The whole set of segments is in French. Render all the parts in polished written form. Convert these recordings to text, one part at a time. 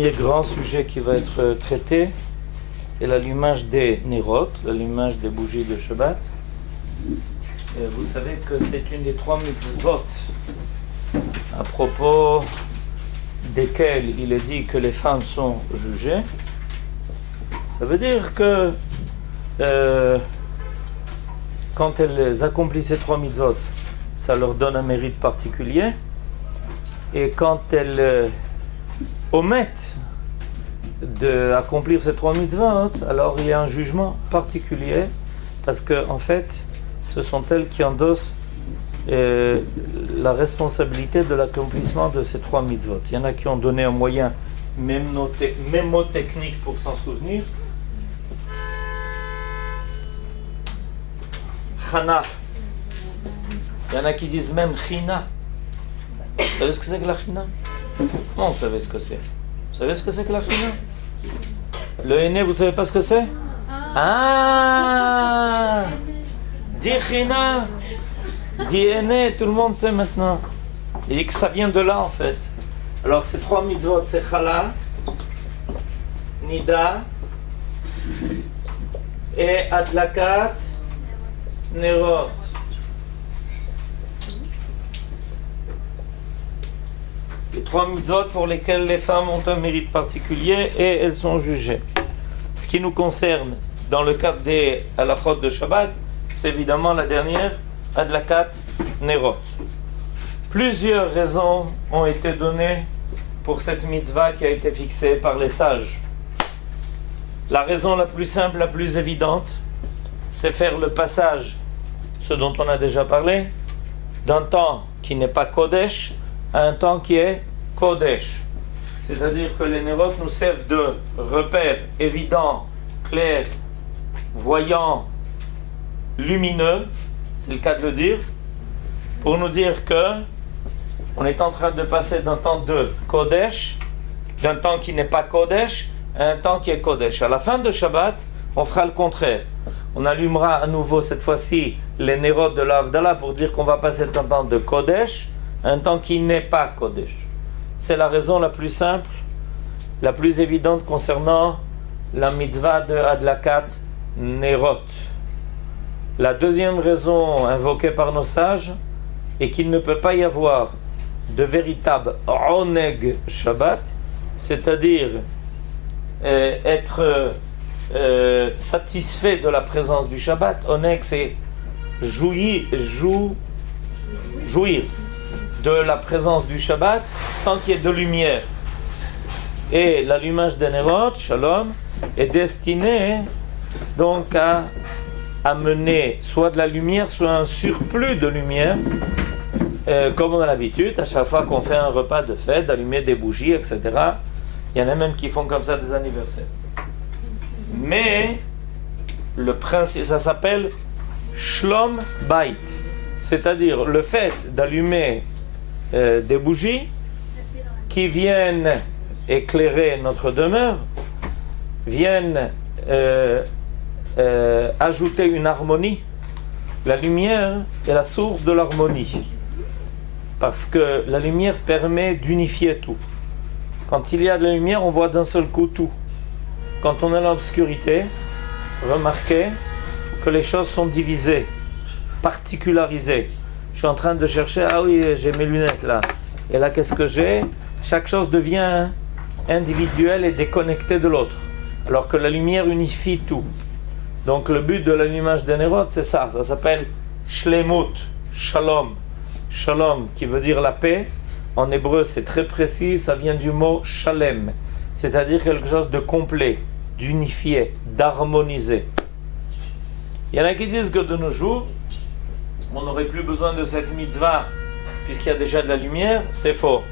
premier grand sujet qui va être traité est l'allumage des Nerot, l'allumage des bougies de Shabbat. Et vous savez que c'est une des 3 mitzvot à propos desquelles il est dit que les femmes sont jugées. Ça veut dire que quand elles accomplissent ces 3 mitzvot, ça leur donne un mérite particulier. Et quand elles omettent d'accomplir ces 3 mitzvot, alors il y a un jugement particulier, parce que en fait, ce sont elles qui endossent la responsabilité de l'accomplissement de ces 3 mitzvot. Il y en a qui ont donné un moyen mémotechnique pour s'en souvenir. Chana. Il y en a qui disent même china. Vous savez ce que c'est que la china? Non, vous savez ce que c'est. Vous savez ce que c'est que la china? Le henné, vous savez pas ce que c'est? Ah, dit china, dit henné, tout le monde sait maintenant. Il dit que ça vient de là en fait. Alors ces 3 mitzvot, c'est chala, nida et adlakat nerot. Les 3 mitzvot pour lesquelles les femmes ont un mérite particulier et elles sont jugées. Ce qui nous concerne dans le cadre des halachot de Shabbat, c'est évidemment la dernière, adlakat nerot. Plusieurs raisons ont été données pour cette mitzvah qui a été fixée par les sages. La raison la plus simple, la plus évidente, c'est faire le passage, ce dont on a déjà parlé, d'un temps qui n'est pas Kodesh à un temps qui est Kodesh. C'est-à-dire que les Nerot nous servent de repères évidents, clairs, voyants, lumineux, c'est le cas de le dire, pour nous dire que on est en train de passer d'un temps de Kodesh, d'un temps qui n'est pas Kodesh, à un temps qui est Kodesh. À la fin de Shabbat, on fera le contraire. On allumera à nouveau cette fois-ci les Nerot de l'Havdalah pour dire qu'on va passer d'un temps de Kodesh un temps qui n'est pas Kodesh. C'est la raison la plus simple, la plus évidente concernant la mitzvah de Adlakat Nerot. La deuxième raison invoquée par nos sages est qu'il ne peut pas y avoir de véritable Oneg Shabbat, c'est-à-dire être satisfait de la présence du Shabbat. Oneg, c'est jouir de la présence du Shabbat sans qu'il y ait de lumière. Et l'allumage des Nerot, Shalom, est destiné donc à amener soit de la lumière, soit un surplus de lumière, comme on a l'habitude, à chaque fois qu'on fait un repas de fête, d'allumer des bougies, etc. Il y en a même qui font comme ça des anniversaires. Mais le principe, ça s'appelle Shlom Bait, c'est-à-dire le fait d'allumer des bougies qui viennent éclairer notre demeure, viennent ajouter une harmonie. La lumière est la source de l'harmonie, parce que la lumière permet d'unifier tout. Quand il y a de la lumière, on voit d'un seul coup tout. Quand on est dans l'obscurité, remarquez que les choses sont divisées, particularisées. Je suis en train de chercher, ah oui, j'ai mes lunettes là. Et là, qu'est-ce que j'ai? Chaque chose devient individuelle et déconnectée de l'autre. Alors que la lumière unifie tout. Donc le but de l'allumage des Nerot, c'est ça. Ça s'appelle Shlemut, Shalom. Shalom, qui veut dire la paix. En hébreu, c'est très précis, ça vient du mot Shalem. C'est-à-dire quelque chose de complet, d'unifié, d'harmonisé. Il y en a qui disent que de nos jours, on n'aurait plus besoin de cette mitzvah puisqu'il y a déjà de la lumière. C'est faux.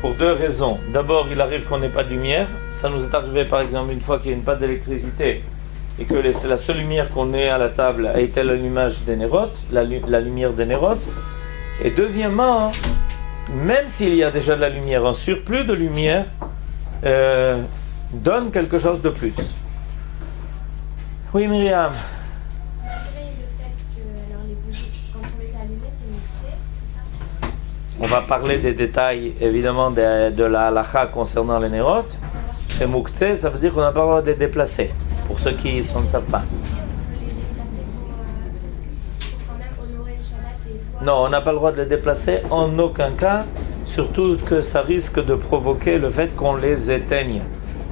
Pour 2 raisons. D'abord, il arrive qu'on n'ait pas de lumière. Ça nous est arrivé par exemple une fois qu'il n'y a pas d'électricité et que c'est la seule lumière qu'on ait à la table a été l'allumage des Nerot, la lumière des Nerot. Et deuxièmement, même s'il y a déjà de la lumière, un surplus de lumière donne quelque chose de plus. Oui, Myriam. on va parler des détails évidemment de la halacha concernant les Nerot. C'est Mouktsé, ça veut dire qu'on n'a pas le droit de les déplacer, pour ceux qui ne savent pas. Non, on n'a pas le droit de les déplacer en aucun cas, surtout que ça risque de provoquer le fait qu'on les éteigne.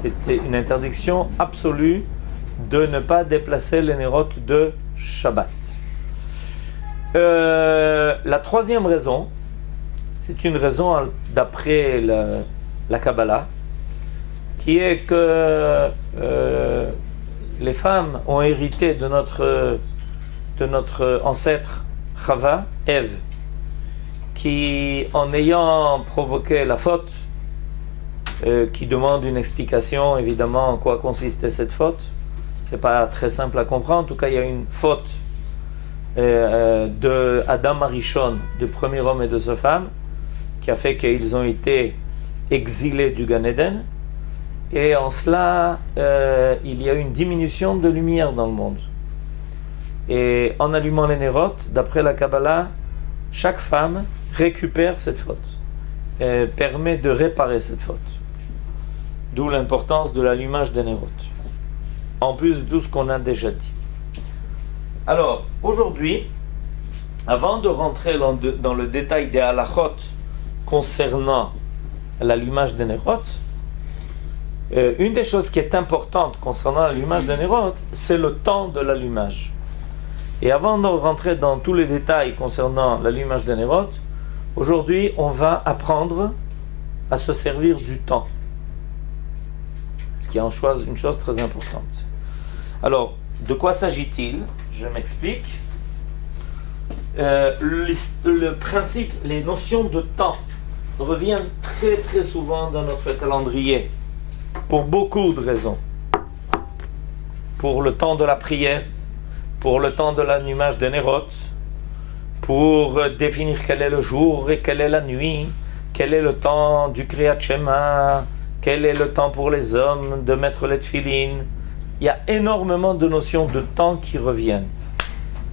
C'est une interdiction absolue de ne pas déplacer les Nerot de Shabbat. La troisième raison, c'est une raison d'après la Kabbalah, qui est que les femmes ont hérité de notre ancêtre Chava, Ève, qui, en ayant provoqué la faute, qui demande une explication, évidemment, en quoi consistait cette faute. C'est pas très simple à comprendre. En tout cas, il y a une faute de Adam Arishon, du premier homme et de sa femme, qui a fait qu'ils ont été exilés du Gan Eden. Et en cela, il y a une diminution de lumière dans le monde. Et en allumant les Nerot, d'après la Kabbalah, chaque femme récupère cette faute et permet de réparer cette faute. D'où l'importance de l'allumage des Nerot, en plus de tout ce qu'on a déjà dit. Alors, aujourd'hui, avant de rentrer dans le détail des halachot concernant l'allumage des Nerot, une des choses qui est importante concernant l'allumage des Nerot, c'est le temps de l'allumage. Et avant de rentrer dans tous les détails concernant l'allumage des Nerot, aujourd'hui, on va apprendre à se servir du temps. Ce qui est une chose très importante. Alors, de quoi s'agit-il? Je m'explique. Le principe, les notions de temps reviennent très très souvent dans notre calendrier, pour beaucoup de raisons. Pour le temps de la prière, pour le temps de l'allumage des Nerot, pour définir quel est le jour et quelle est la nuit, quel est le temps du Kriyat Shema, quel est le temps pour les hommes de mettre les tefilines. Il y a énormément de notions de temps qui reviennent.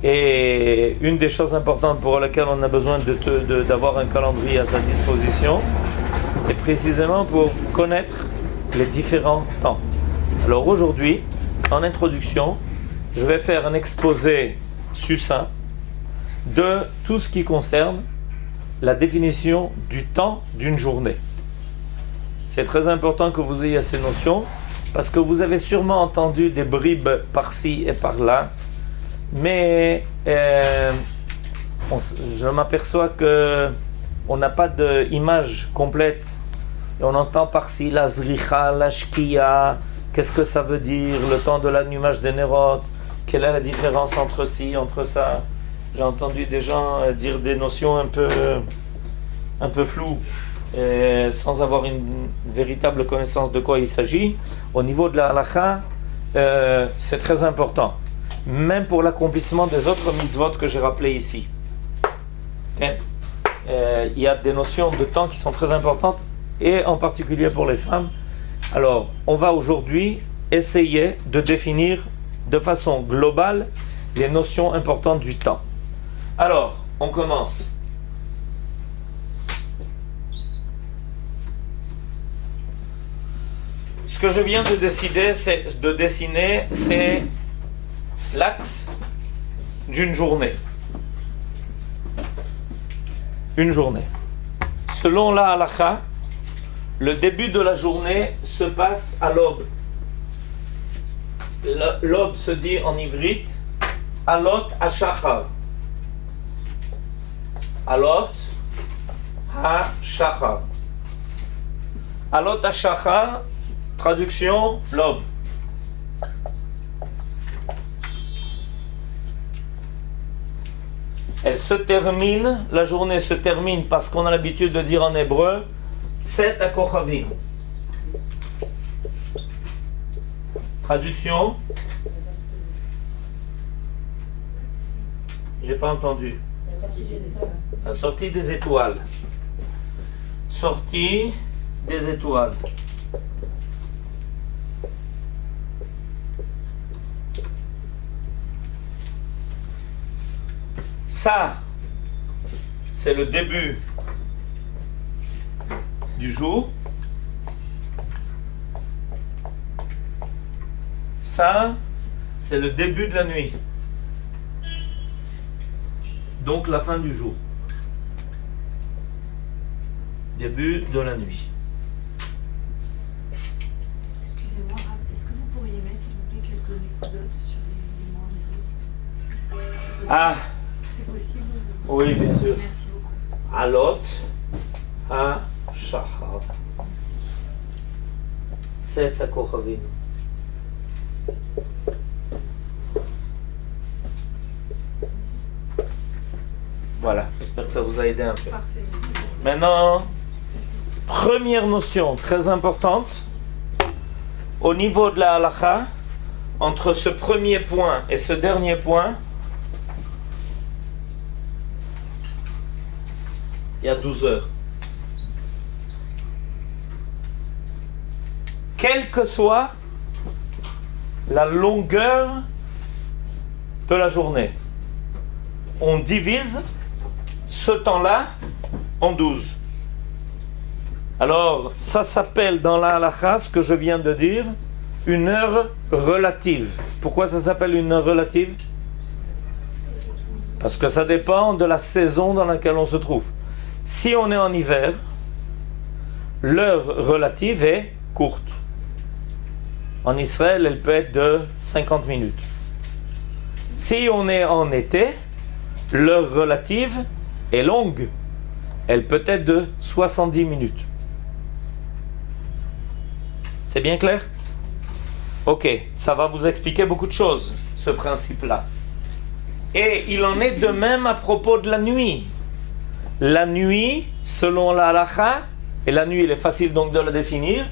Et une des choses importantes pour lesquelles on a besoin d'avoir un calendrier à sa disposition, c'est précisément pour connaître les différents temps. Alors aujourd'hui, en introduction, je vais faire un exposé succinct de tout ce qui concerne la définition du temps d'une journée. C'est très important que vous ayez ces notions, parce que vous avez sûrement entendu des bribes par-ci et par-là, mais je m'aperçois qu'on n'a pas d'image complète. Et on entend par-ci la zricha, la shkia, qu'est-ce que ça veut dire, le temps de l'allumage des Nerot, quelle est la différence entre ci, entre ça. J'ai entendu des gens dire des notions un peu floues, sans avoir une véritable connaissance de quoi il s'agit. Au niveau de la halakha, c'est très important, même pour l'accomplissement des autres mitzvot que j'ai rappelés ici. Il y a des notions de temps qui sont très importantes, et en particulier pour les femmes. Alors, on va aujourd'hui essayer de définir de façon globale les notions importantes du temps. Alors, on commence. Ce que je viens de dessiner, c'est l'axe d'une journée. Une journée. Selon la halakha, le début de la journée se passe à l'aube. L'aube se dit en ivrite Alot HaShachar. Alot HaShachar. Alot HaShachar, traduction, l'aube. Elle se termine, la journée se termine parce qu'on a l'habitude de dire en hébreu Tset HaKochavim. Traduction. J'ai pas entendu. La sortie des étoiles. Sortie des étoiles. Ça, c'est le début du jour. Ça, c'est le début de la nuit. Donc la fin du jour. Début de la nuit. Excusez-moi, est-ce que vous pourriez mettre, s'il vous plaît, quelques anecdotes sur les mois en fait? Ah, C'est possible? oui, bien sûr. Merci beaucoup. Alot ha-shachar. C'est à Kochavim. Voilà, j'espère que ça vous a aidé un peu. Parfait. Maintenant, première notion très importante, au niveau de la halakha, entre ce premier point et ce dernier point, il y a 12 heures. Quelle que soit la longueur de la journée, on divise ce temps-là en 12. Alors, ça s'appelle dans la halakha, ce que je viens de dire, une heure relative. Pourquoi ça s'appelle une heure relative? Parce que ça dépend de la saison dans laquelle on se trouve. Si on est en hiver, l'heure relative est courte. En Israël, elle peut être de 50 minutes. Si on est en été, l'heure relative est longue. Elle peut être de 70 minutes. C'est bien clair? Ok, ça va vous expliquer beaucoup de choses, ce principe-là. Et il en est de même à propos de la nuit. La nuit, selon la halakha, et la nuit, il est facile donc de la définir,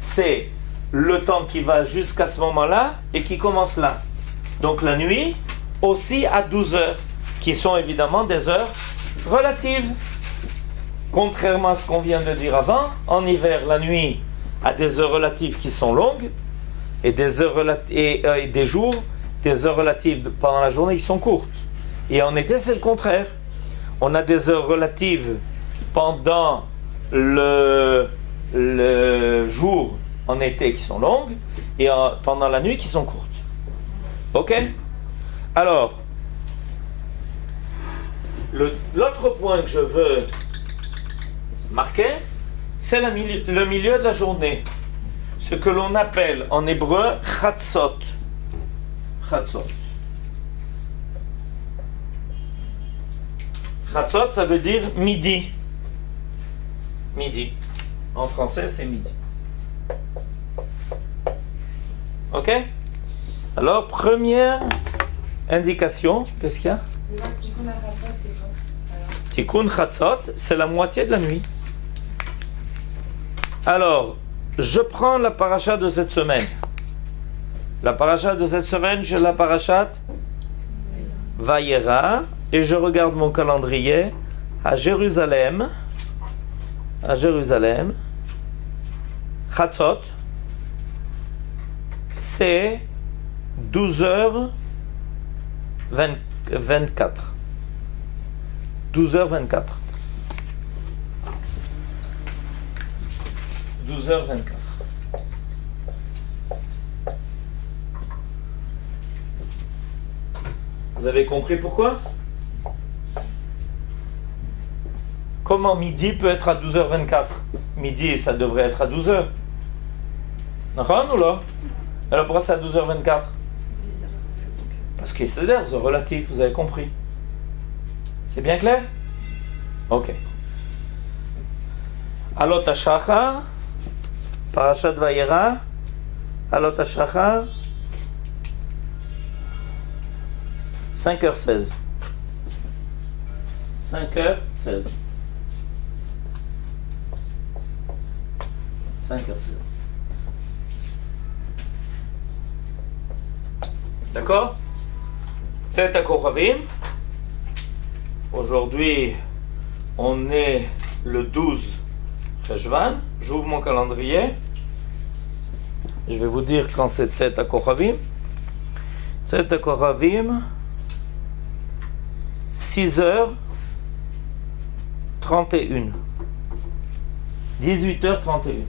c'est le temps qui va jusqu'à ce moment-là et qui commence là. Donc la nuit, aussi à 12 heures, qui sont évidemment des heures relatives. Contrairement à ce qu'on vient de dire avant, en hiver, la nuit a des heures relatives qui sont longues et des heures et des jours, des heures relatives pendant la journée qui sont courtes. Et en été, c'est le contraire. On a des heures relatives pendant le jour en été qui sont longues et pendant la nuit qui sont courtes. Ok? Alors, l'autre point que je veux marquer, c'est le milieu de la journée. Ce que l'on appelle en hébreu chatzot. Chatzot. Chatzot, ça veut dire midi. Midi. En français, c'est midi. Ok? Alors, première indication, qu'est-ce qu'il y a? Tikkun Chatzot, c'est la moitié de la nuit. Alors, je prends la paracha de cette semaine. La paracha de cette semaine, j'ai la parachat Vayera, et je regarde mon calendrier à Jérusalem. Chatzot, c'est 12h24. 12h24. 12h24. Vous avez compris pourquoi? Comment midi peut être à 12h24? Midi, ça devrait être à 12h. D'accord ou là? Alors pourquoi c'est à 12h24? Parce que c'est des heures relatives, vous avez compris. C'est bien clair? Ok. Alot ha-shachar, parashat Vayera, Alot ha-shachar, 5h16. 5h16. 5h16. D'accord? C'est à Kochavim. Aujourd'hui, on est le 12 Cheshvan. J'ouvre mon calendrier. Je vais vous dire quand c'est Tzet à Kochavim. Tzet à Kochavim, 6h31. 18h31.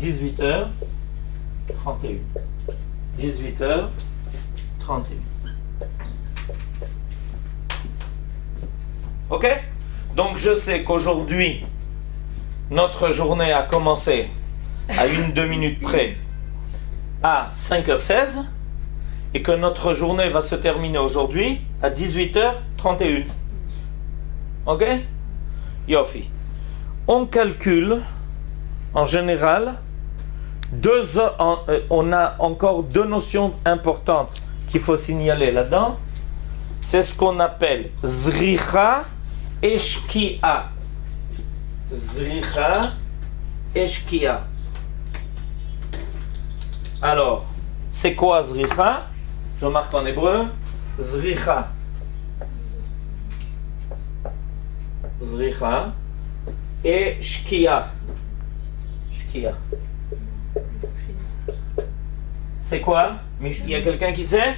18h31. 18h31. Ok? Donc je sais qu'aujourd'hui, notre journée a commencé à 2 minutes près à 5h16 et que notre journée va se terminer aujourd'hui à 18h31. Ok? Yofi. On calcule en général on a encore 2 notions importantes qu'il faut signaler là-dedans. C'est ce qu'on appelle zricha et shki'a. Zricha et shki'a. Alors, c'est quoi zricha? Je marque en hébreu. Zricha. Zricha et shki'a. Shki'a. C'est quoi? Il y a quelqu'un qui sait?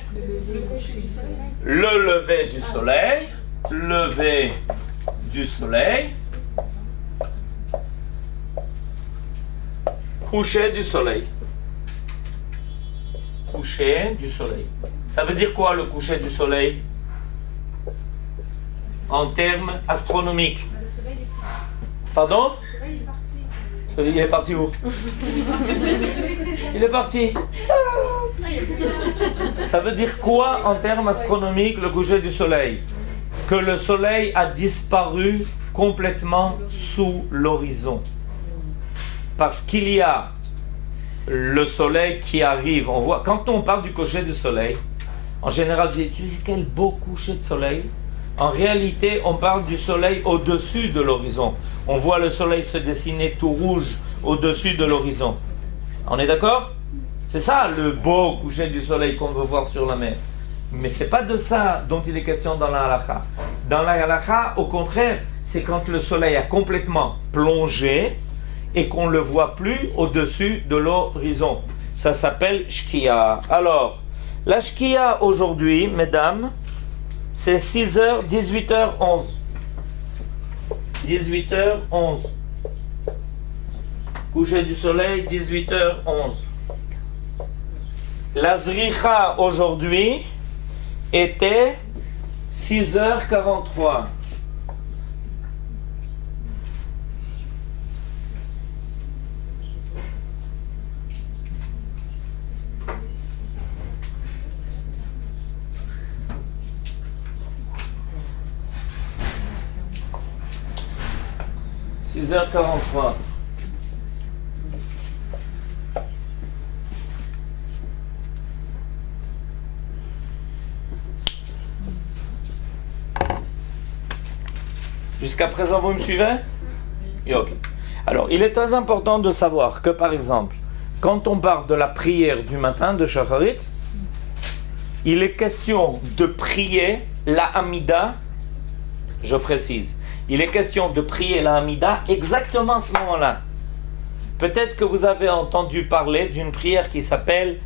Le lever du soleil. Lever du soleil. Coucher du soleil. Coucher du soleil. Ça veut dire quoi le coucher du soleil? En termes astronomiques. Pardon? Il est parti où? Il est parti. Ça veut dire quoi en termes astronomiques le coucher du soleil? Que le soleil a disparu complètement sous l'horizon. Parce qu'il y a le soleil qui arrive. On voit, quand on parle du coucher du soleil, en général, tu dis quel beau coucher de soleil. En réalité, on parle du soleil au-dessus de l'horizon. On voit le soleil se dessiner tout rouge au-dessus de l'horizon. On est d'accord? C'est ça le beau coucher du soleil qu'on veut voir sur la mer. Mais c'est pas de ça dont il est question dans la halakha. Dans la halakha, au contraire, c'est quand le soleil a complètement plongé et qu'on ne le voit plus au-dessus de l'horizon. Ça s'appelle shkiya. Alors, la shkiya aujourd'hui, mesdames, c'est 6h, 18h11. 18h11. Coucher du soleil, 18h11. La zricha aujourd'hui était 6h43. « 6h43. Jusqu'à présent, vous me suivez? Et ok. Alors, il est très important de savoir que, par exemple, quand on parle de la prière du matin de Shacharit, il est question de prier la Hamida, je précise, il est question de prier la Hamida exactement à ce moment-là. Peut-être que vous avez entendu parler d'une prière qui s'appelle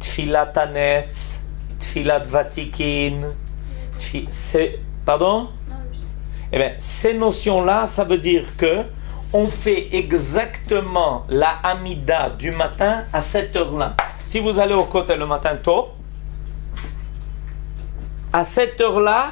Tfilat Hanetz, Tfilat Vatikin, pardon? Eh bien, ces notions-là, ça veut dire que on fait exactement la Hamida du matin à cette heure-là. Si vous allez au côté le matin tôt, à cette heure-là,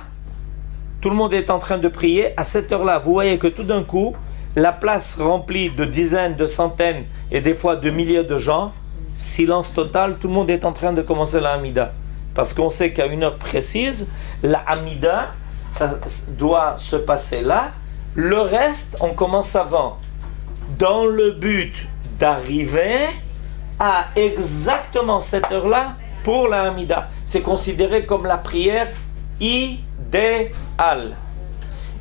tout le monde est en train de prier. À cette heure-là, vous voyez que tout d'un coup, la place remplie de dizaines, de centaines et des fois de milliers de gens, silence total, tout le monde est en train de commencer la Hamida. Parce qu'on sait qu'à une heure précise, la Hamida, ça doit se passer là. Le reste, on commence avant. Dans le but d'arriver à exactement cette heure-là pour la Hamida. C'est considéré comme la prière idéale.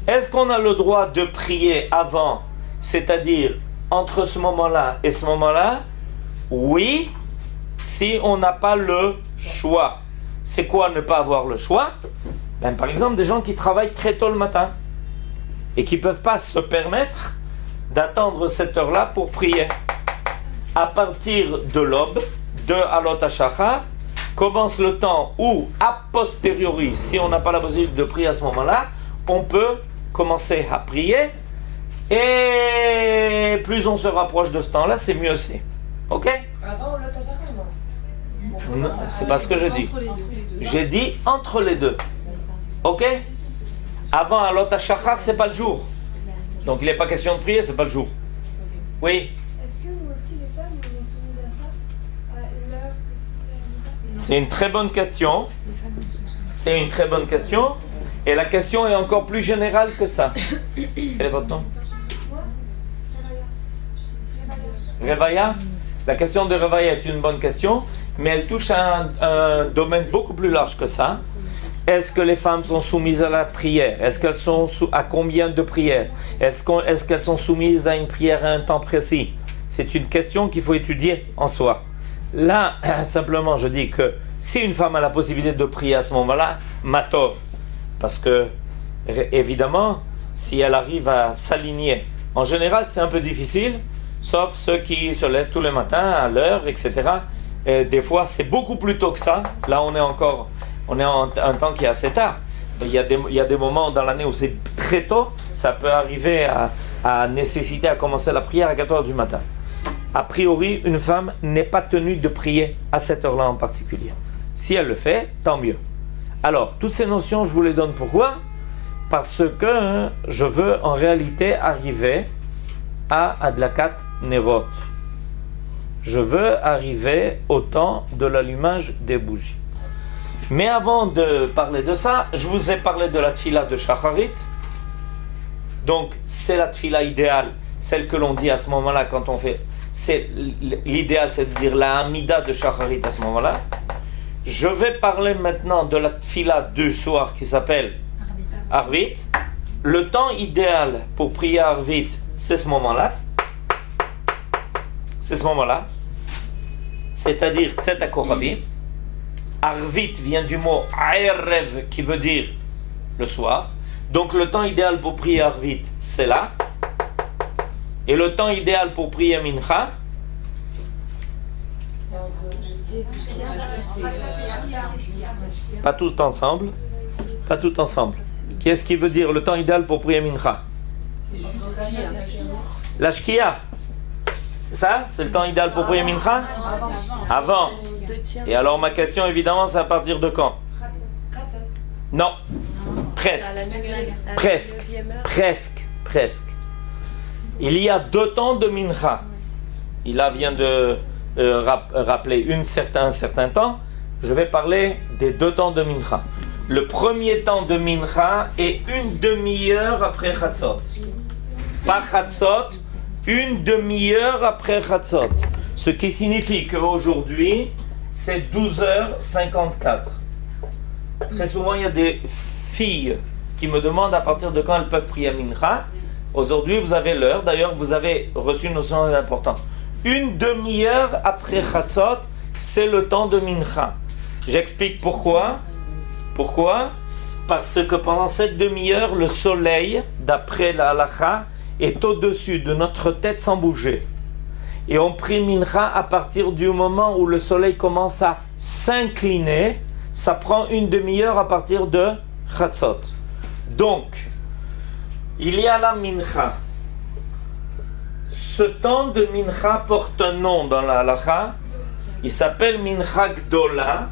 Est-ce qu'on a le droit de prier avant, c'est-à-dire entre ce moment-là et ce moment-là? Oui, si on n'a pas le choix. C'est quoi ne pas avoir le choix? Ben, par exemple, des gens qui travaillent très tôt le matin et qui ne peuvent pas se permettre d'attendre cette heure-là pour prier. À partir de l'aube, de Alot HaShachar, commence le temps où, a posteriori, si on n'a pas la possibilité de prier à ce moment-là, on peut commencer à prier Et plus on se rapproche de ce temps-là, c'est mieux c'est. Ok? Avant ou l'autre à Non, c'est pas ce que je dis. Entre les deux. J'ai dit entre les deux. Ok? Avant à l'autre shachar, c'est pas le jour. Donc il n'est pas question de prier, c'est pas le jour. Oui? Est-ce que nous aussi, les femmes, on est soumises à ça? À l'heure précise? C'est une très bonne question. C'est une très bonne question. Et la question est encore plus générale que ça. Quel est votre nom? Moi? Revaya. La question de Revaya est une bonne question, mais elle touche à un domaine beaucoup plus large que ça. Est-ce que les femmes sont soumises à la prière? Est-ce qu'elles sont à combien de prières? Est-ce qu'elles sont soumises à une prière à un temps précis? C'est une question qu'il faut étudier en soi. Là, simplement, je dis que si une femme a la possibilité de prier à ce moment-là, matov. Parce que, évidemment, si elle arrive à s'aligner, en général, c'est un peu difficile, sauf ceux qui se lèvent tous les matins à l'heure, etc. Et des fois, c'est beaucoup plus tôt que ça. Là, on est en un temps qui est assez tard. Il y a des moments dans l'année où c'est très tôt. Ça peut arriver à nécessiter à commencer la prière à 4h du matin. A priori, une femme n'est pas tenue de prier à cette heure-là en particulier. Si elle le fait, tant mieux. Alors, toutes ces notions, je vous les donne pourquoi? Parce que je veux en réalité arriver à Adlakat Nerot. Je veux arriver au temps de l'allumage des bougies. Mais avant de parler de ça, je vous ai parlé de la tfila de Shacharit. Donc, c'est la tfila idéale, celle que l'on dit à ce moment-là quand on fait... L'idéal, c'est de dire la Hamida de Shacharit à ce moment-là. Je vais parler maintenant de la tfila du soir qui s'appelle Arvit. Le temps idéal pour prier Arvit, c'est ce moment-là. C'est ce moment-là. C'est-à-dire Tzet HaKochavim. Arvit vient du mot Erev qui veut dire le soir. Donc le temps idéal pour prier Arvit, c'est là. Et le temps idéal pour prier Mincha, pas tout ensemble. Pas tout ensemble. Qu'est-ce qui veut dire le temps idéal pour prier Mincha? La Shkia. C'est ça? C'est le temps idéal pour prier Mincha? Avant. Et alors ma question évidemment c'est à partir de quand? Non. Presque. Presque. Presque. Presque. Il y a 2 temps de Mincha. Il vient de rappeler un certain temps. Je vais parler des 2 temps de Mincha. Le premier temps de Mincha est une demi-heure après Chatzot. Pas Chatzot, une demi-heure après Chatzot. Ce qui signifie qu'aujourd'hui, c'est 12h54. Très souvent, il y a des filles qui me demandent à partir de quand elles peuvent prier Mincha. Aujourd'hui, vous avez l'heure. D'ailleurs, vous avez reçu une notion importante. Une demi-heure après Chatzot, c'est le temps de Mincha. J'explique pourquoi. Pourquoi? Parce que pendant cette demi-heure, le soleil, d'après la halakha, est au-dessus de notre tête sans bouger. Et on prie Mincha à partir du moment où le soleil commence à s'incliner. Ça prend une demi-heure à partir de Chatzot. Donc, il y a la Mincha. Ce temps de Mincha porte un nom dans la halakha. Il s'appelle Mincha Gdola.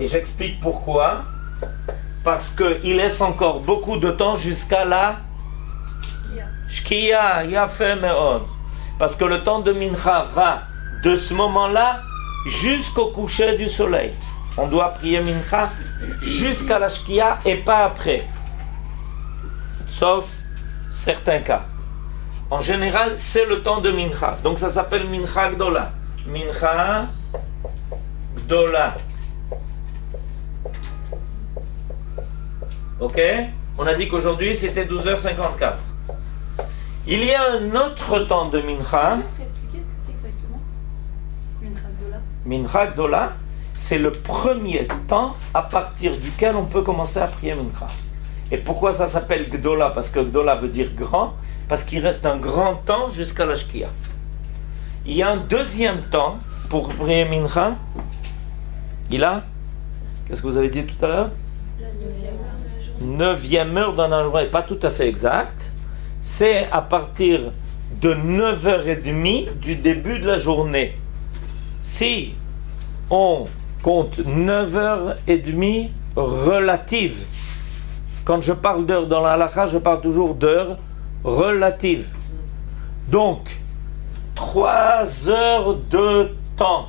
Et j'explique pourquoi. Parce qu'il laisse encore beaucoup de temps jusqu'à la Shkia, Yafé Meod. Parce que le temps de Mincha va de ce moment-là jusqu'au coucher du soleil. On doit prier Mincha jusqu'à la Shkia et pas après. Sauf certains cas. En général, c'est le temps de Mincha. Donc ça s'appelle Mincha Gdola. Mincha Gdola. Ok? On a dit qu'aujourd'hui c'était 12h54. Il y a un autre temps de Mincha. Juste réexpliquer ce que c'est exactement. Mincha Gdola. Mincha Gdola, c'est le premier temps à partir duquel on peut commencer à prier Mincha. Et pourquoi ça s'appelle Gdola? Parce que Gdola veut dire grand, parce qu'il reste un grand temps jusqu'à la Shkia. Il y a un deuxième temps pour prier Mincha. Il a? Qu'est-ce que vous avez dit tout à l'heure? 9e heure dans la journée, pas tout à fait exact. c'est à partir de 9h30 du début de la journée. Si on compte 9h30 relatives, quand je parle d'heures dans la halakha, je parle toujours d'heures relatives. Donc, 3 heures de temps.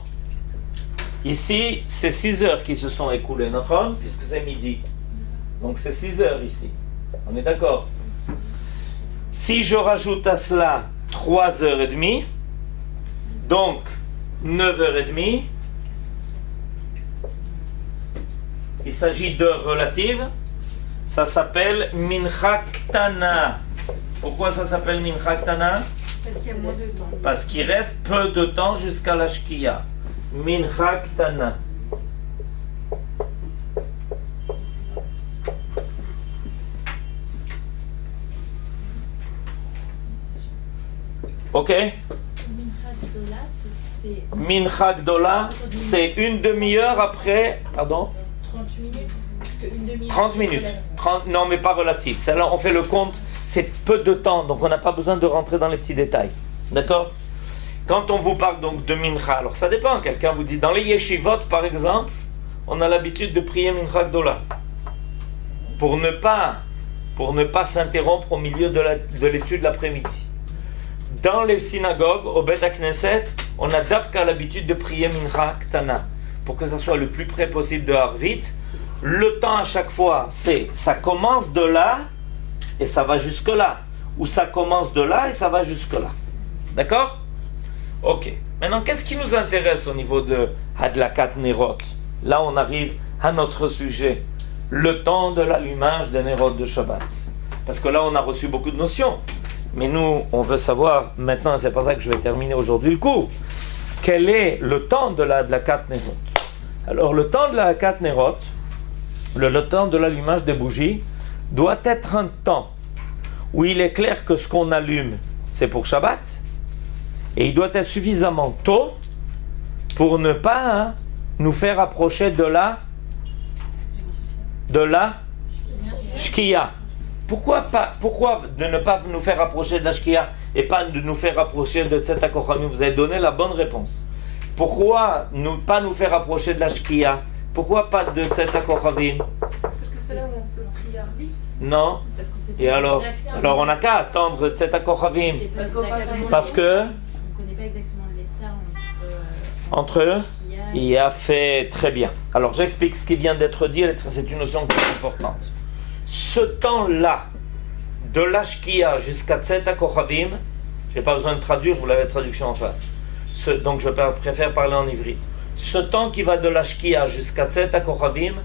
Ici, c'est 6 heures qui se sont écoulées, puisque c'est midi. Donc c'est 6 heures ici. On est d'accord? Si je rajoute à cela 3h30, donc 9h30, il s'agit d'heures relatives, ça s'appelle Mincha Ktana. Pourquoi ça s'appelle Mincha Ktana? Parce qu'il y a moins de temps. Parce qu'il reste peu de temps jusqu'à la Shkia. Mincha Ktana. Ok? Mincha Gdola, c'est une demi-heure après. Pardon? 30 minutes. Parce que une demi-heure, 30 minutes. 30, non, mais pas relative. Celle-là, on fait le compte, c'est peu de temps, donc on n'a pas besoin de rentrer dans les petits détails. D'accord? Quand on vous parle donc de Mincha, alors ça dépend. Quelqu'un vous dit, dans les yeshivot, par exemple, on a l'habitude de prier Mincha Gdola. Pour ne pas s'interrompre au milieu de l'étude l'après-midi. Dans les synagogues, au Bet HaKnesset, on a d'Afka l'habitude de prier Mincha Ktana. Pour que ça soit le plus près possible de Harvit. Le temps à chaque fois, c'est ça commence de là et ça va jusque là. Ou ça commence de là et ça va jusque là. D'accord? Ok. Maintenant, qu'est-ce qui nous intéresse au niveau de Hadlakat Nerot? Là, on arrive à notre sujet. Le temps de l'allumage des Nerot de Shabbat. Parce que là, on a reçu beaucoup de notions. Mais nous, on veut savoir, maintenant, c'est pas ça que je vais terminer aujourd'hui le cours. Quel est le temps de la Hadlakat Nerot? Alors, le temps de la Hadlakat Nerot, le temps de l'allumage des bougies, doit être un temps où il est clair que ce qu'on allume, c'est pour Shabbat. Et il doit être suffisamment tôt pour ne pas nous faire approcher de la Shkia. Pourquoi de ne pas nous faire approcher de la Shkia et pas de nous faire approcher de Tzeta Kochamim? Vous avez donné la bonne réponse. Pourquoi ne pas nous faire approcher de la Shkia? Pourquoi pas de Tzeta Kochamim? Parce que c'est là où on se prie Harvit. Non. Parce qu'on sait Et pas alors exactement- on n'a qu'à attendre Tzeta Kochavim. C'est pas Parce qu'on passe exactement- Parce que on connaît pas exactement l'état entre eux, qu'il y a. il a fait très bien. Alors j'explique ce qui vient d'être dit, c'est une notion très importante. Ce temps-là, de l'Ashkia jusqu'à Tzeta Kochavim, je n'ai pas besoin de traduire, vous l'avez la traduction en face. Donc je préfère parler en ivri. Ce temps qui va de l'Ashkia jusqu'à Tzeta Kochavim,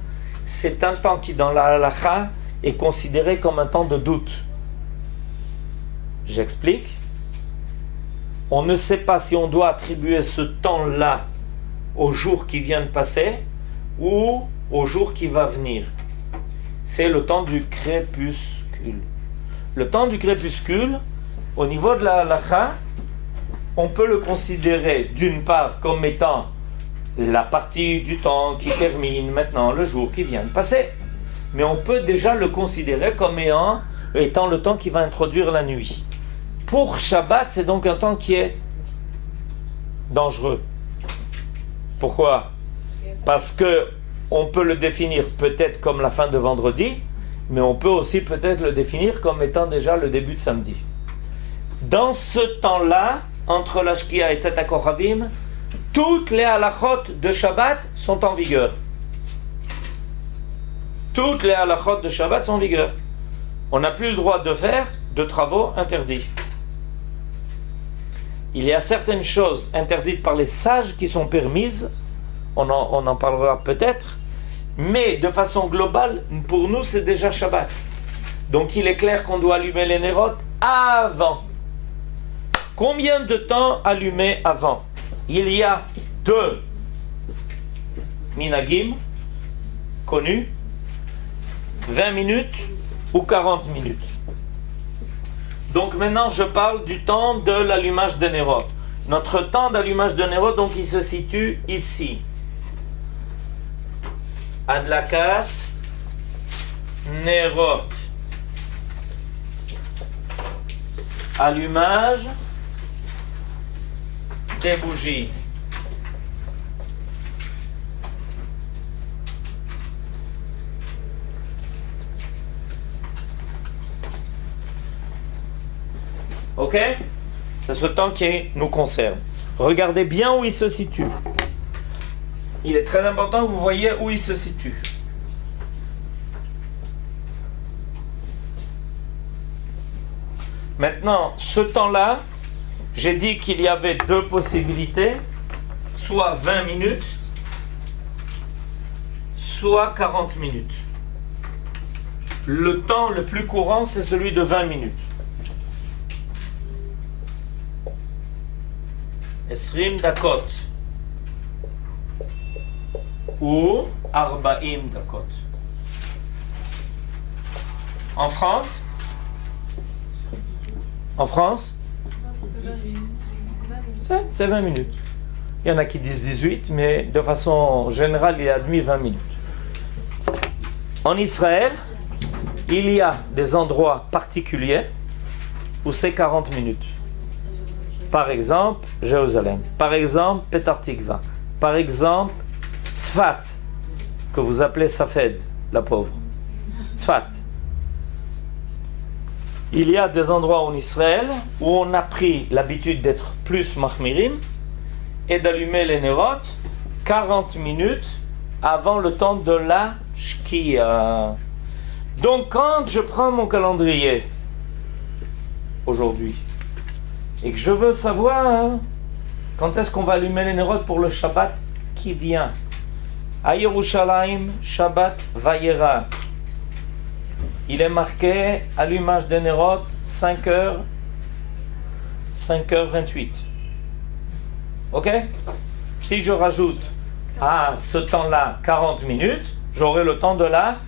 c'est un temps qui dans la halakha est considéré comme un temps de doute. J'explique. On ne sait pas si on doit attribuer ce temps-là au jour qui vient de passer ou au jour qui va venir. C'est le temps du crépuscule. Le temps du crépuscule, au niveau de la halakha, on peut le considérer d'une part comme étant la partie du temps qui termine maintenant le jour qui vient de passer. Mais on peut déjà le considérer comme étant le temps qui va introduire la nuit. Pour Shabbat, c'est donc un temps qui est dangereux. Pourquoi? Parce que on peut le définir peut-être comme la fin de vendredi, mais on peut aussi peut-être le définir comme étant déjà le début de samedi. Dans ce temps-là, entre la Shkia et Tzeta Kochavim, toutes les halachot de Shabbat sont en vigueur. Toutes les halachot de Shabbat sont en vigueur. On n'a plus le droit de faire de travaux interdits. Il y a certaines choses interdites par les sages qui sont permises, on en parlera peut-être, mais de façon globale, pour nous c'est déjà Shabbat. Donc il est clair qu'on doit allumer les Nerot avant. Combien de temps allumer avant? Il y a 2 minagim connus, 20 minutes ou 40 minutes. Donc maintenant je parle du temps de l'allumage de Nerot. Notre temps d'allumage de Nerot, donc il se situe ici. Adlakat Nerot. allumage des bougies. Ok? C'est ce temps qui nous concerne. Regardez bien où il se situe. Il est très important que vous voyez où il se situe. Maintenant, ce temps-là, j'ai dit qu'il y avait deux possibilités, soit 20 minutes, soit 40 minutes. Le temps le plus courant, c'est celui de 20 minutes. Esrim dakot ou Arbaim dakot. En France, c'est 20 minutes. Il y en a qui disent 18, mais de façon générale, il est admis 20 minutes. En Israël, il y a des endroits particuliers où c'est 40 minutes. Par exemple, Jérusalem. Par exemple, Petar Tikva. Par exemple, Tzfat, que vous appelez Safed, la pauvre. Tzfat. Il y a des endroits en Israël où on a pris l'habitude d'être plus mahmirim et d'allumer les nérotes 40 minutes avant le temps de la shkia. Donc quand je prends mon calendrier aujourd'hui et que je veux savoir quand est-ce qu'on va allumer les nérotes pour le Shabbat qui vient, à Yerushalayim, Shabbat Vayera, il est marqué allumage des nérotes 5h28. Ok? Si je rajoute à ce temps-là 40 minutes, j'aurai le temps de la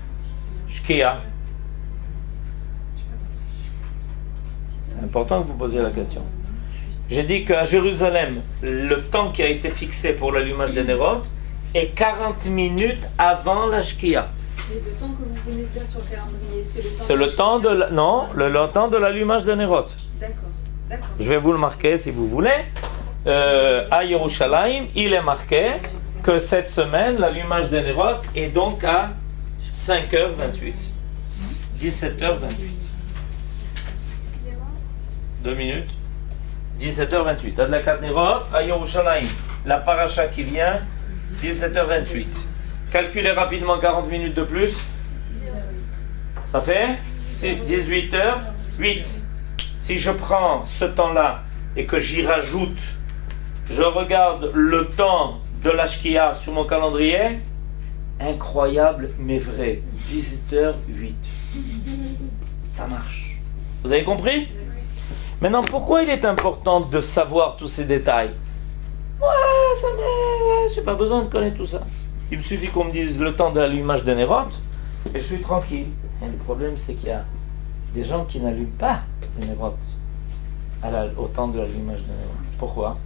Shkia. C'est important que vous posiez la question. J'ai dit qu'à Jérusalem, le temps qui a été fixé pour l'allumage des nérotes est 40 minutes avant la Shkia. Et le temps que vous venez de dire sur le calendrier, C'est le temps de le temps de l'allumage des nérotes. D'accord, d'accord. Je vais vous le marquer si vous voulez. À Yerushalayim, il est marqué que cette semaine, l'allumage des nérotes est donc à 5h28. 17h28. 2 minutes. 17h28. Adlakat Nerot, à Yerushalayim. La paracha qui vient, 17h28. Calculez rapidement 40 minutes de plus. Ça fait 18h08. Si je prends ce temps-là et que j'y rajoute, je regarde le temps de la Shkia sur mon calendrier, incroyable mais vrai, 18h08. Ça marche. Vous avez compris? Maintenant, pourquoi il est important de savoir tous ces détails? J'ai pas besoin de connaître tout ça. Il me suffit qu'on me dise le temps de l'allumage des nérotes et je suis tranquille. Et le problème, c'est qu'il y a des gens qui n'allument pas les nérotes au temps de l'allumage des nérotes. Pourquoi?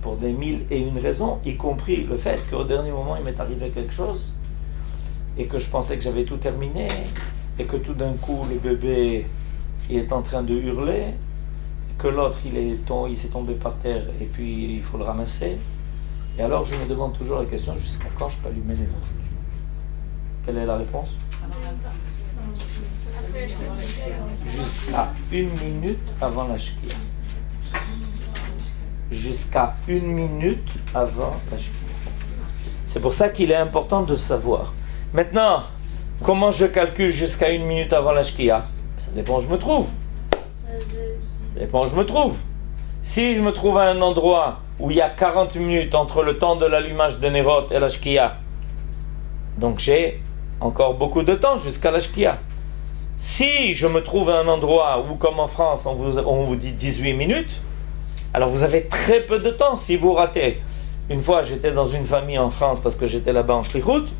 Pour des 1001 raisons, y compris le fait qu'au dernier moment, il m'est arrivé quelque chose et que je pensais que j'avais tout terminé et que tout d'un coup, le bébé il est en train de hurler, que l'autre, il s'est tombé par terre et puis il faut le ramasser. Et alors, je me demande toujours la question, jusqu'à quand je peux allumer les nérotes? Quelle est la réponse? Jusqu'à 1 minute avant la Shkia. Jusqu'à 1 minute avant la Shkia. C'est pour ça qu'il est important de savoir. Maintenant, comment je calcule jusqu'à 1 minute avant la Shkia? Ça dépend où je me trouve. Ça dépend où je me trouve. Si je me trouve à un endroit où il y a 40 minutes entre le temps de l'allumage de Nerot et la Shkia, donc j'ai encore beaucoup de temps jusqu'à la Shkia. Si je me trouve à un endroit où, comme en France, on vous dit 18 minutes, alors vous avez très peu de temps si vous ratez. Une fois, j'étais dans une famille en France parce que j'étais là-bas en Shlichut,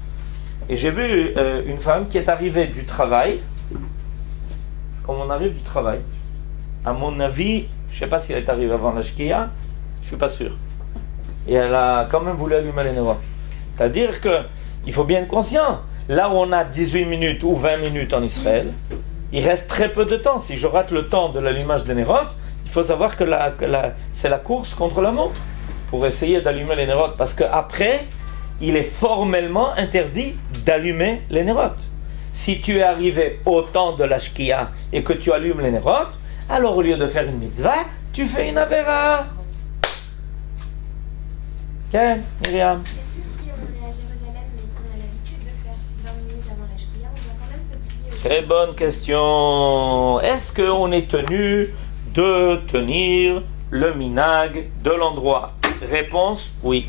et j'ai vu une femme qui est arrivée du travail, comme on arrive du travail. À mon avis, je ne sais pas si elle est arrivée avant la Shkia, je ne suis pas sûr. Et elle a quand même voulu allumer les nérotes. C'est-à-dire qu'il faut bien être conscient. Là où on a 18 minutes ou 20 minutes en Israël, il reste très peu de temps. Si je rate le temps de l'allumage des nérotes, faut savoir que c'est la course contre la montre pour essayer d'allumer les nérotes. Parce qu'après, il est formellement interdit d'allumer les nérotes. Si tu es arrivé au temps de la shkia et que tu allumes les nérotes, alors au lieu de faire une mitzvah, tu fais une avéra. Ok, Myriam? Est-ce que si on est à Jérusalem et qu'on a l'habitude de faire 20 minutes avant la shkia, on doit quand même se plier au... Très bonne question. Est-ce qu'on est tenu de tenir le minag de l'endroit? Réponse, oui.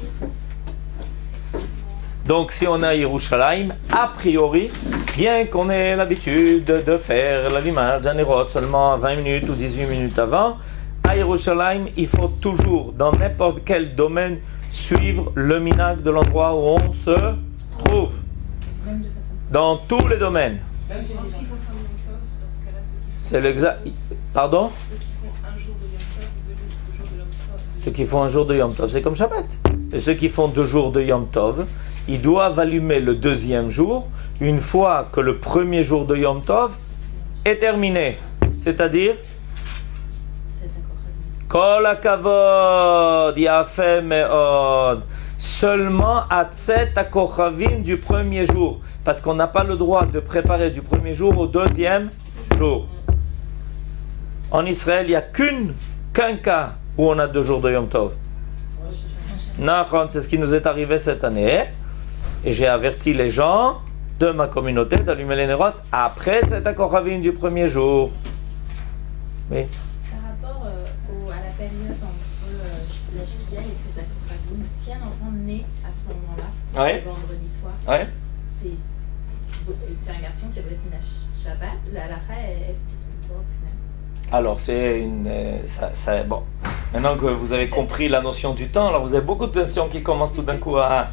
Donc si on est à Yerushalayim, a priori, bien qu'on ait l'habitude de faire l'allumage d'un nérot seulement 20 minutes ou 18 minutes avant, à Yerushalayim, il faut toujours, dans n'importe quel domaine, suivre le minag de l'endroit où on se trouve. Même de façon. Dans tous les domaines. Même chez En les ce qui concerne Yom Tov, dans ce cas-là, C'est l'exact. Pardon? ceux qui font un jour de Yom Tov ou deux jours de Yom Tov. Ceux qui font un jour de Yom Tov, c'est comme Shabbat. Et ceux qui font 2 jours de Yom Tov, ils doivent allumer le 2e jour une fois que le 1er jour de Yom Tov est terminé. C'est-à-dire, C'est d'accord. Kol hakavod, yafe me'od. Seulement Atzet HaKochavim du 1er jour. Parce qu'on n'a pas le droit de préparer du 1er jour au 2e jour. En Israël, il n'y a qu'un cas où on a 2 jours de Yom Tov. Nachon, c'est ce qui nous est arrivé cette année. Et j'ai averti les gens de ma communauté d'allumer les nérotes après Tzet HaKochavim du 1er jour. Oui. Par rapport à la période entre la shkia et Tzet HaKochavim, si un enfant naît à ce moment-là, Ouais. le vendredi soir, Ouais. c'est un garçon qui a été une Shabbat, la halakha est ce qu'il final. Alors c'est une... bon. Maintenant que vous avez compris la notion du temps, alors vous avez beaucoup de notions qui commencent tout d'un coup à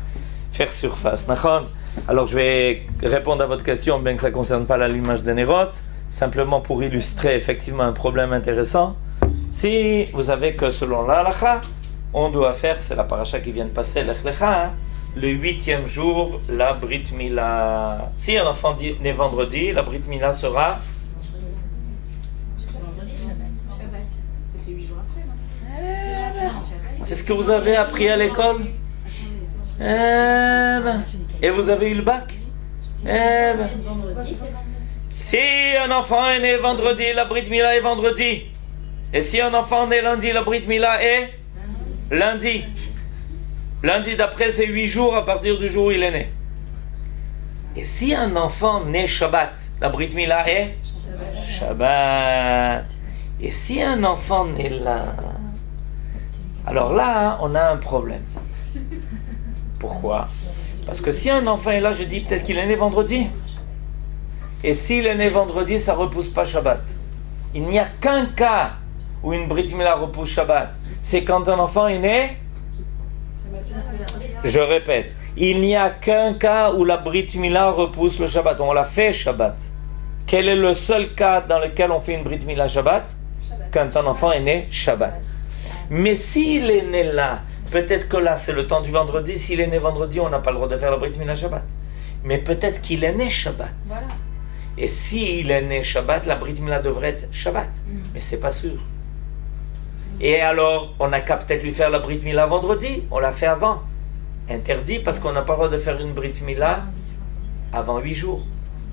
faire surface. Nachon? Alors je vais répondre à votre question, bien que ça ne concerne pas l'allumage des nérotes, simplement pour illustrer effectivement un problème intéressant. Si vous savez que selon la halakha, on doit faire, c'est la paracha qui vient de passer, Lech Lecha, hein, le 8e jour, la Brit Mila. Si un enfant naît vendredi, la Brit Mila sera Shabbat. Ça fait 8 jours après, non? C'est ce que vous avez appris à l'école? Et vous avez eu le bac? Vendredi, c'est vendredi. Si un enfant est né vendredi, la Brit Mila est vendredi. Et si un enfant est né lundi, la Brit Mila est lundi. Lundi d'après, c'est 8 jours à partir du jour où il est né. Et si un enfant naît Shabbat, la Brit Mila est Shabbat. Et si un enfant naît là, alors là, on a un problème. Pourquoi? Parce que si un enfant est là, je dis peut-être qu'il est né vendredi. Et s'il est né vendredi, ça ne repousse pas Shabbat. Il n'y a qu'un cas où une Brit Mila repousse Shabbat. C'est quand un enfant est né. Je répète, il n'y a qu'un cas où la Brit Mila repousse le Shabbat. On l'a fait Shabbat. Quel est le seul cas dans lequel on fait une Brit Mila Shabbat? Quand un enfant est né Shabbat. Mais s'il est né là, peut-être que là c'est le temps du vendredi. S'il est né vendredi, on n'a pas le droit de faire la Brit Mila Shabbat. Mais peut-être qu'il est né Shabbat. Voilà. Et s'il est né Shabbat, la Brit Mila devrait être Shabbat. Mais c'est pas sûr. Et alors, on n'a qu'à peut-être lui faire la Brit Mila vendredi. On l'a fait avant. Interdit parce qu'on n'a pas le droit de faire une Brit Mila avant 8 jours.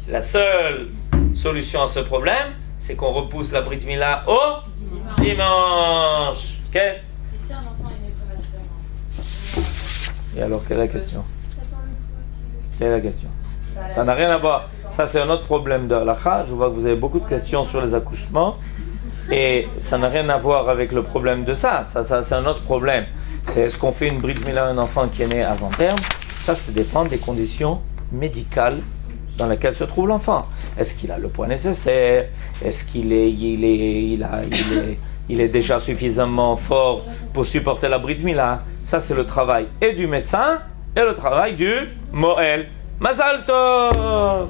La seule solution à ce problème, c'est qu'on repousse la Brit Mila au dimanche. Ok? Et si un enfant est né prématurément? Et alors, quelle est la question? Quelle est la question? Ça n'a rien à voir. Ça, c'est un autre problème de halakha. Je vois que vous avez beaucoup de questions sur les accouchements. Et ça n'a rien à voir avec le problème de ça. Ça c'est un autre problème. C'est est-ce qu'on fait une Brit Mila à un enfant qui est né avant terme? Ça dépend des conditions médicales dans lesquelles se trouve l'enfant. Est-ce qu'il a le poids nécessaire? Est-ce qu'il est déjà suffisamment fort pour supporter la Brit Mila? Ça, c'est le travail et du médecin et le travail du Moël. Mazal Tov!